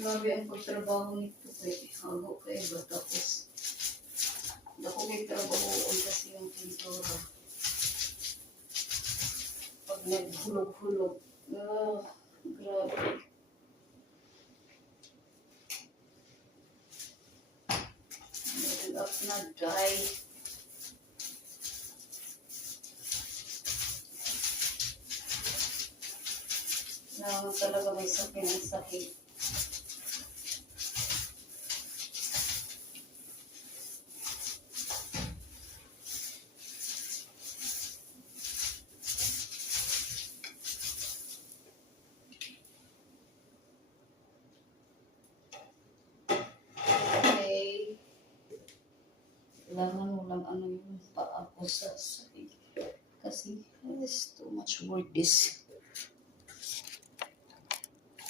Grabe ang pagtrabaho nito kay hago kay ba tapos dako may trabaho kasi yung pintura. Pag naghulog-hulog, grabe. Meron up na dry. Naman talaga may sakit ng sakit. Kailangan mo lang ano yung paako sa sakit. Kasi it's too much work this.